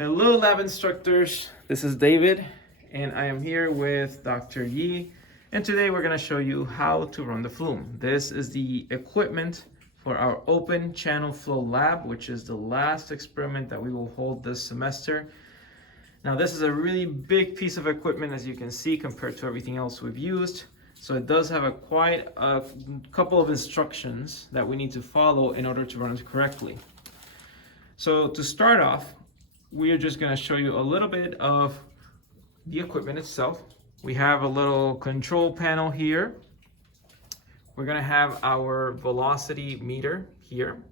Hello, lab instructors. This is David, and I am here with Dr. Yi. And today we're going to show you how to run the flume. This is the equipment for our open channel flow lab, which is the last experiment that we will hold this semester. Now, this is a really big piece of equipment, as you can see, compared to everything else we've used. So it does have quite a couple of instructions that we need to follow in order to run it correctly. So to start off, we are just going to show you a little bit of the equipment itself. We have a little control panel here. We're going to have our velocity meter here.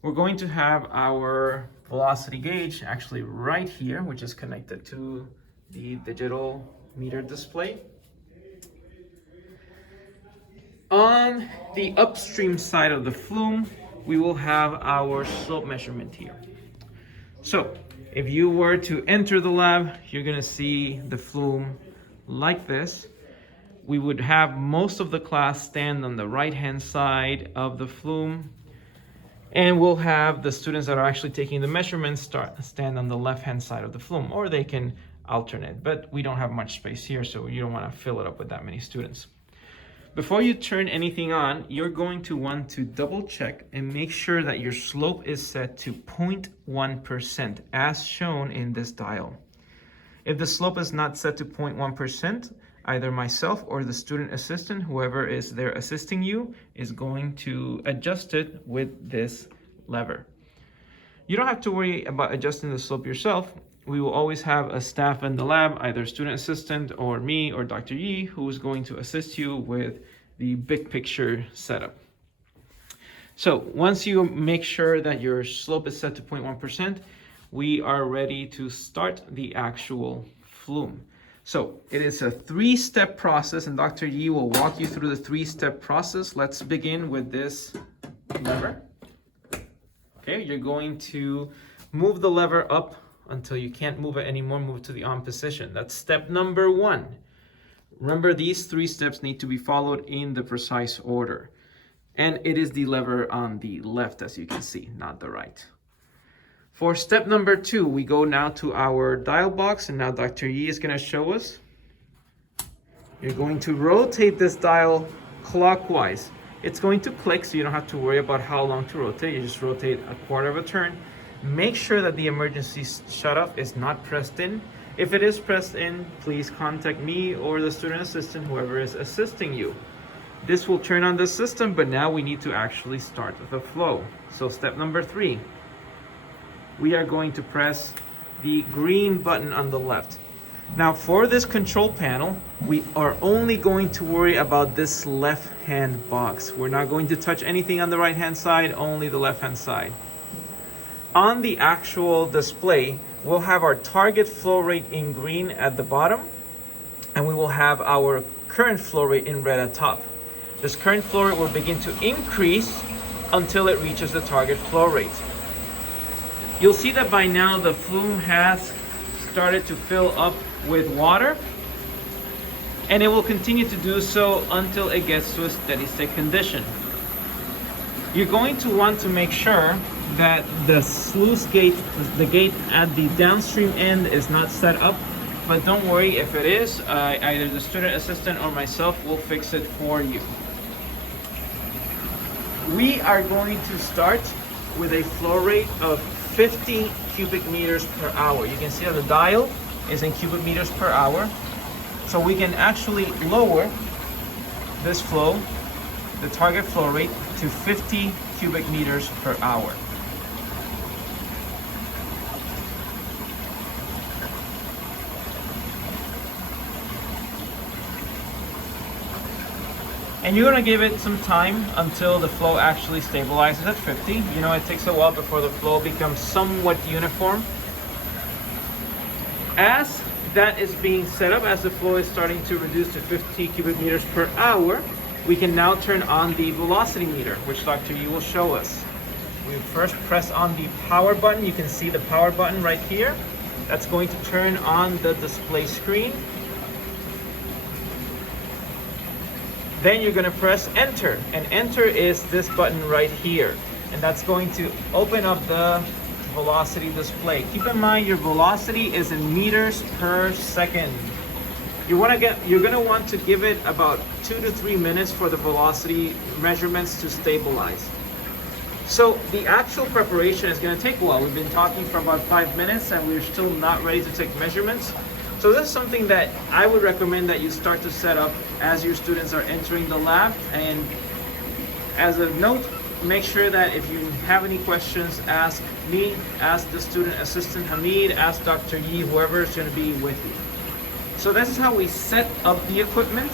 We're going to have our velocity gauge actually right here, which is connected to the digital meter display. On the upstream side of the flume, we will have our slope measurement here. So if you were to enter the lab, you're going to see the flume like this. We would have most of the class stand on the right-hand side of the flume, and we'll have the students that are actually taking the measurements stand on the left-hand side of the flume, or they can alternate, but we don't have much space here, so you don't want to fill it up with that many students. Before you turn anything on, you're going to want to double check and make sure that your slope is set to 0.1% as shown in this dial. If the slope is not set to 0.1%, either myself or the student assistant, whoever is there assisting you, is going to adjust it with this lever. You don't have to worry about adjusting the slope yourself. We will always have a staff in the lab, either student assistant or me or Dr. Yi, who is going to assist you with the big picture setup. So once you make sure that your slope is set to 0.1%, we are ready to start the actual flume. So it is a three-step process, and Dr. Yi will walk you through the three-step process. Let's begin with this lever. Okay, you're going to move the lever up until you can't move it anymore. Move to the on position. That's step number one. Remember, these three steps need to be followed in the precise order. And it is the lever on the left, as you can see, not the right. For step number two, we go now to our dial box, and now Dr. Yi is going to show us. You're going to rotate this dial clockwise. It's going to click, so you don't have to worry about how long to rotate. You just rotate a quarter of a turn. Make sure that the emergency shutoff is not pressed in. If it is pressed in, please contact me or the student assistant, whoever is assisting you. This will turn on the system, but now we need to actually start the flow. So step number three, we are going to press the green button on the left. Now for this control panel, we are only going to worry about this left-hand box. We're not going to touch anything on the right-hand side, only the left-hand side. On the actual display, we'll have our target flow rate in green at the bottom, and we will have our current flow rate in red at top. This current flow rate will begin to increase until it reaches the target flow rate. You'll see that by now the flume has started to fill up with water, and it will continue to do so until it gets to a steady state condition. You're going to want to make sure that the sluice gate, the gate at the downstream end, is not set up, but don't worry if it is. Either the student assistant or myself will fix it for you. We are going to start with a flow rate of 50 cubic meters per hour. You can see that the dial is in cubic meters per hour, so we can actually lower this flow, the target flow rate, to 50 cubic meters per hour. And you're going to give it some time until the flow actually stabilizes at 50. You know, it takes a while before the flow becomes somewhat uniform. As that is being set up, as the flow is starting to reduce to 50 cubic meters per hour, we can now turn on the velocity meter, which Dr. Yi will show us. We first press on the power button. You can see the power button right here. That's going to turn on the display screen. Then you're going to press enter, and enter is this button right here, and that's going to open up the velocity display. Keep in mind your velocity is in meters per second. You're gonna want to give it about 2 to 3 minutes for the velocity measurements to stabilize. So the actual preparation is gonna take a while. We've been talking for about 5 minutes and we're still not ready to take measurements. So this is something that I would recommend that you start to set up as your students are entering the lab. And as a note, make sure that if you have any questions, ask me, ask the student assistant Hamid, ask Dr. Yi, whoever is going to be with you. So this is how we set up the equipment.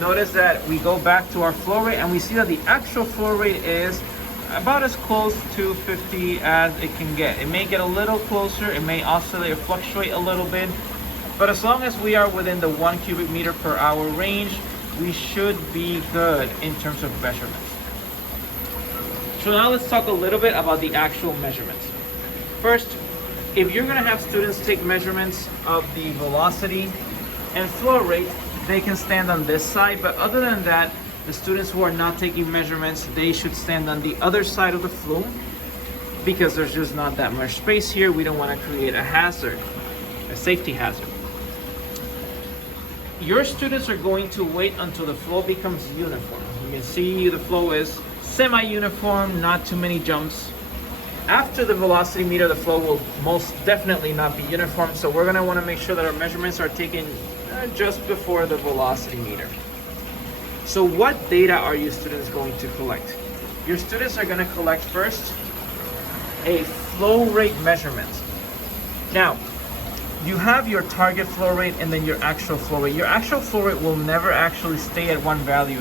Notice that we go back to our flow rate and we see that the actual flow rate is about as close to 50 as it can get. It may get a little closer, it may oscillate or fluctuate a little bit, but as long as we are within the 1 cubic meter per hour range, we should be good in terms of measurements. So now let's talk a little bit about the actual measurements. First, if you're going to have students take measurements of the velocity and flow rate, they can stand on this side, but other than that, the students who are not taking measurements, they should stand on the other side of the flume because there's just not that much space here. We don't want to create a hazard, a safety hazard. Your students are going to wait until the flow becomes uniform. You can see the flow is semi-uniform, not too many jumps. After the velocity meter, the flow will most definitely not be uniform, so we're going to want to make sure that our measurements are taken just before the velocity meter. So what data are your students going to collect? Your students are going to collect first a flow rate measurement. Now, you have your target flow rate and then your actual flow rate. Your actual flow rate will never actually stay at one value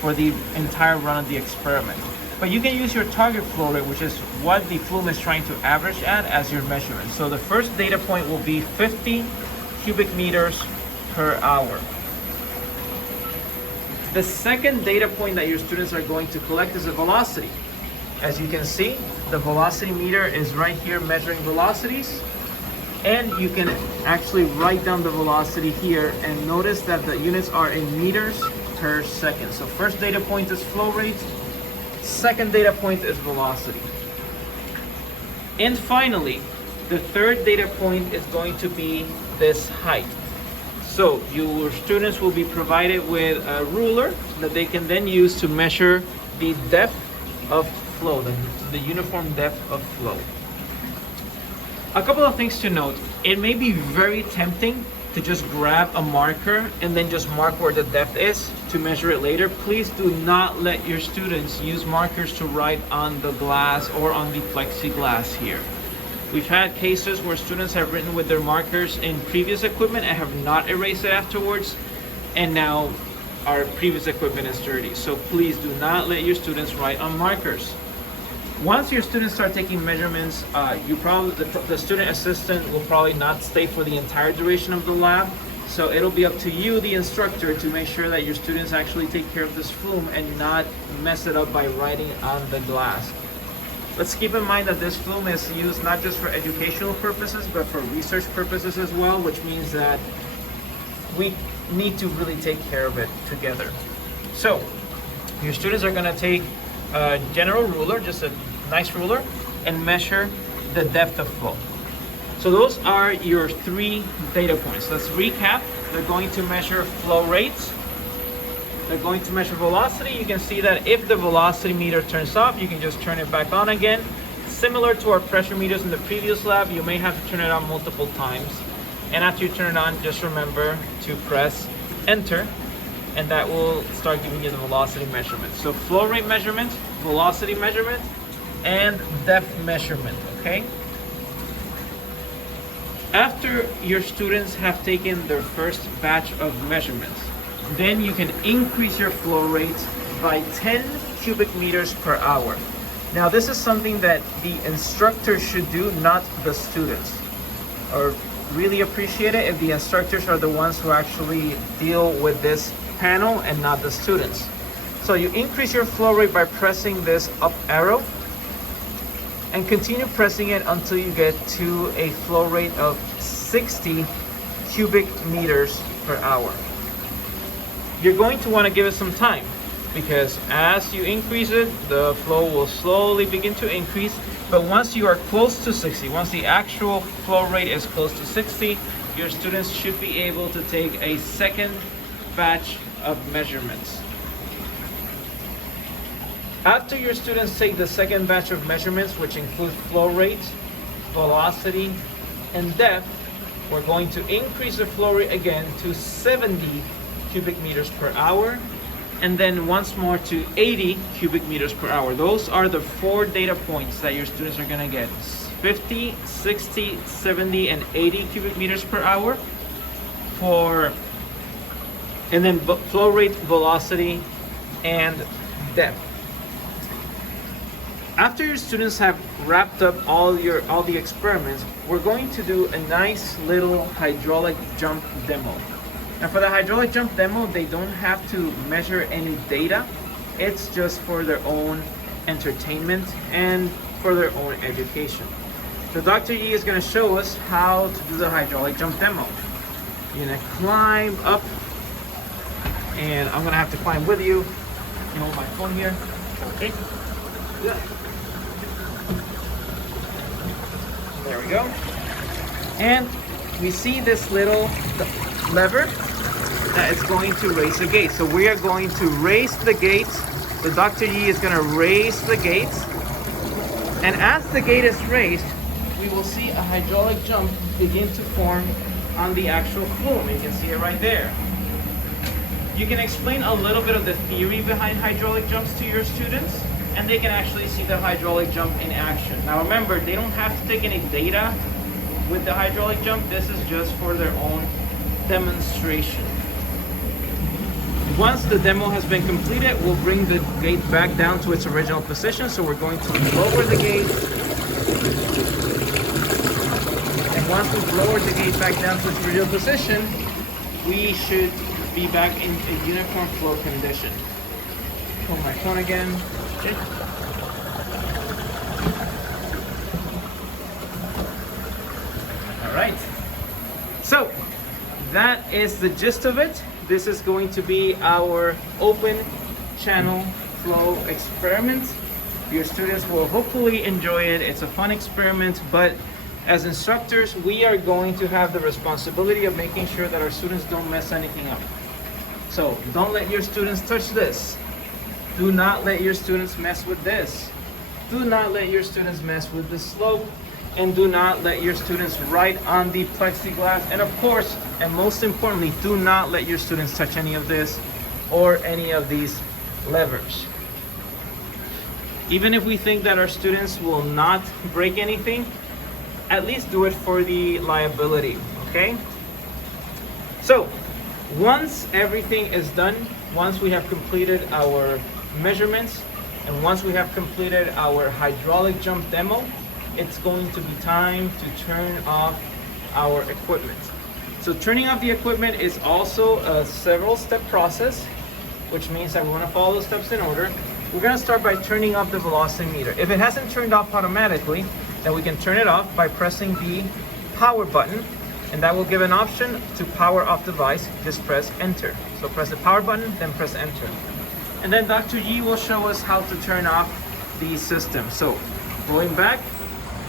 for the entire run of the experiment. But you can use your target flow rate, which is what the flume is trying to average at, as your measurement. So the first data point will be 50 cubic meters per hour. The second data point that your students are going to collect is the velocity. As you can see, the velocity meter is right here measuring velocities. And you can actually write down the velocity here and notice that the units are in meters per second. So first data point is flow rate, second data point is velocity. And finally, the third data point is going to be this height. So your students will be provided with a ruler that they can then use to measure the depth of flow, the uniform depth of flow. A couple of things to note. It may be very tempting to just grab a marker and then just mark where the depth is to measure it later. Please do not let your students use markers to write on the glass or on the plexiglass here. We've had cases where students have written with their markers in previous equipment and have not erased it afterwards, and now our previous equipment is dirty. So please do not let your students write on markers. Once your students start taking measurements, the student assistant will probably not stay for the entire duration of the lab. So it'll be up to you, the instructor, to make sure that your students actually take care of this flume and not mess it up by writing on the glass. Let's keep in mind that this flume is used not just for educational purposes, but for research purposes as well, which means that we need to really take care of it together. So your students are going to take a general ruler, just a nice ruler, and measure the depth of flow. So those are your 3 data points. Let's recap. They're going to measure flow rates. They're going to measure velocity. You can see that if the velocity meter turns off, you can just turn it back on again. Similar to our pressure meters in the previous lab, you may have to turn it on multiple times. And after you turn it on, just remember to press enter, and that will start giving you the velocity measurement. So flow rate measurement, velocity measurement, and depth measurement, okay? After your students have taken their first batch of measurements, then you can increase your flow rate by 10 cubic meters per hour. Now this is something that the instructor should do, not the students. Or really appreciate it if the instructors are the ones who actually deal with this panel and not the students. So you increase your flow rate by pressing this up arrow and continue pressing it until you get to a flow rate of 60 cubic meters per hour. You're going to want to give it some time, because as you increase it, the flow will slowly begin to increase, But once you are close to 60, once the actual flow rate is close to 60, your students should be able to take a second batch of measurements. After your students take the second batch of measurements, which include flow rate, velocity, and depth, we're going to increase the flow rate again to 70 cubic meters per hour, and then once more to 80 cubic meters per hour. Those are the 4 data points that your students are gonna get: 50, 60, 70, and 80 cubic meters per hour and then flow rate, velocity, and depth. After your students have wrapped up all the experiments, we're going to do a nice little hydraulic jump demo. Now for the hydraulic jump demo, they don't have to measure any data. It's just for their own entertainment and for their own education. So Dr. Yi is going to show us how to do the hydraulic jump demo. You're going to climb up, and I'm going to have to climb with you. You hold my phone here. Okay. Yeah. There we go. And we see this little lever that is going to raise the gate. So we are going to raise the gate. So Dr. Yi is going to raise the gate. And as the gate is raised, we will see a hydraulic jump begin to form on the actual flume. You can see it right there. You can explain a little bit of the theory behind hydraulic jumps to your students, and they can actually see the hydraulic jump in action. Now remember, they don't have to take any data with the hydraulic jump. This is just for their own demonstration. Once the demo has been completed, we'll bring the gate back down to its original position. So we're going to lower the gate. And once we've lowered the gate back down to its original position, we should be back in a uniform flow condition. Hold my phone again. Okay. All right. So that is the gist of it. This is going to be our open channel flow experiment. Your students will hopefully enjoy it. It's a fun experiment, but as instructors, we are going to have the responsibility of making sure that our students don't mess anything up. So don't let your students touch this. Do not let your students mess with this. Do not let your students mess with the slope. And do not let your students write on the plexiglass. And of course, and most importantly, do not let your students touch any of this or any of these levers. Even if we think that our students will not break anything, at least do it for the liability, okay? So, once everything is done, once we have completed our measurements, and once we have completed our hydraulic jump demo, it's going to be time to turn off our equipment. So turning off the equipment is also a several step process, which means that we want to follow the steps in order. We're going to start by turning off the velocity meter. If it hasn't turned off automatically, then we can turn it off by pressing the power button, and that will give an option to power off the device. Just press enter. So press the power button, then press enter. And then Dr. Yi will show us how to turn off the system. So going back,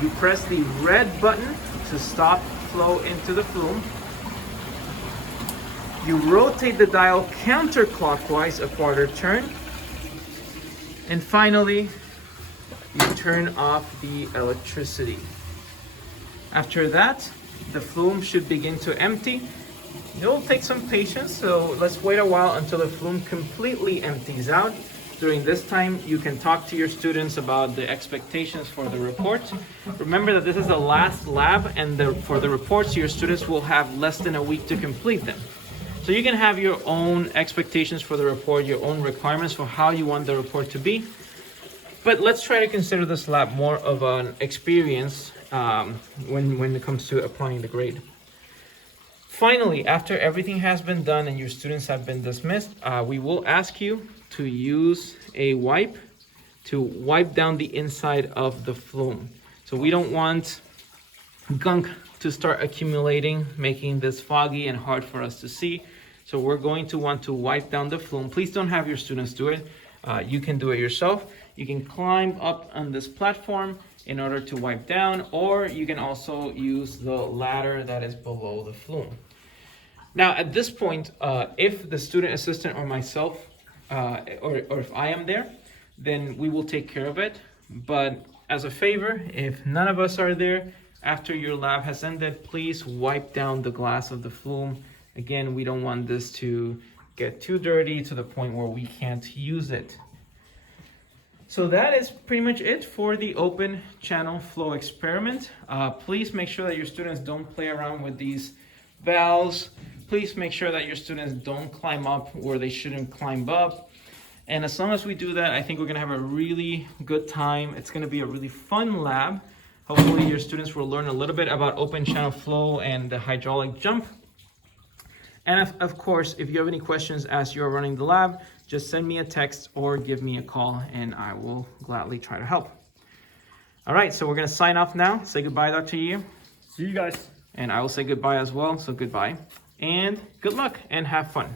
you press the red button to stop flow into the flume. You rotate the dial counterclockwise a quarter turn. And finally, you turn off the electricity. After that, the flume should begin to empty. It will take some patience, so let's wait a while until the flume completely empties out. During this time, you can talk to your students about the expectations for the report. Remember that this is the last lab, and for the reports, your students will have less than a week to complete them. So you can have your own expectations for the report, your own requirements for how you want the report to be. But let's try to consider this lab more of an experience when it comes to applying the grade. Finally, after everything has been done and your students have been dismissed, we will ask you to use a wipe to wipe down the inside of the flume. So we don't want gunk to start accumulating, making this foggy and hard for us to see. So we're going to want to wipe down the flume. Please don't have your students do it. You can do it yourself. You can climb up on this platform in order to wipe down, or you can also use the ladder that is below the flume. Now, at this point, if the student assistant or myself, or if I am there, then we will take care of it. But as a favor, if none of us are there, after your lab has ended, please wipe down the glass of the flume. Again, we don't want this to get too dirty to the point where we can't use it. So that is pretty much it for the open channel flow experiment. Please make sure that your students don't play around with these valves. Please make sure that your students don't climb up where they shouldn't climb up. And as long as we do that, I think we're gonna have a really good time. It's gonna be a really fun lab. Hopefully your students will learn a little bit about open channel flow and the hydraulic jump. And of course, if you have any questions as you're running the lab, just send me a text or give me a call and I will gladly try to help. All right, so we're gonna sign off now. Say goodbye, Dr. Yu. See you guys. And I will say goodbye as well, so goodbye. And good luck and have fun.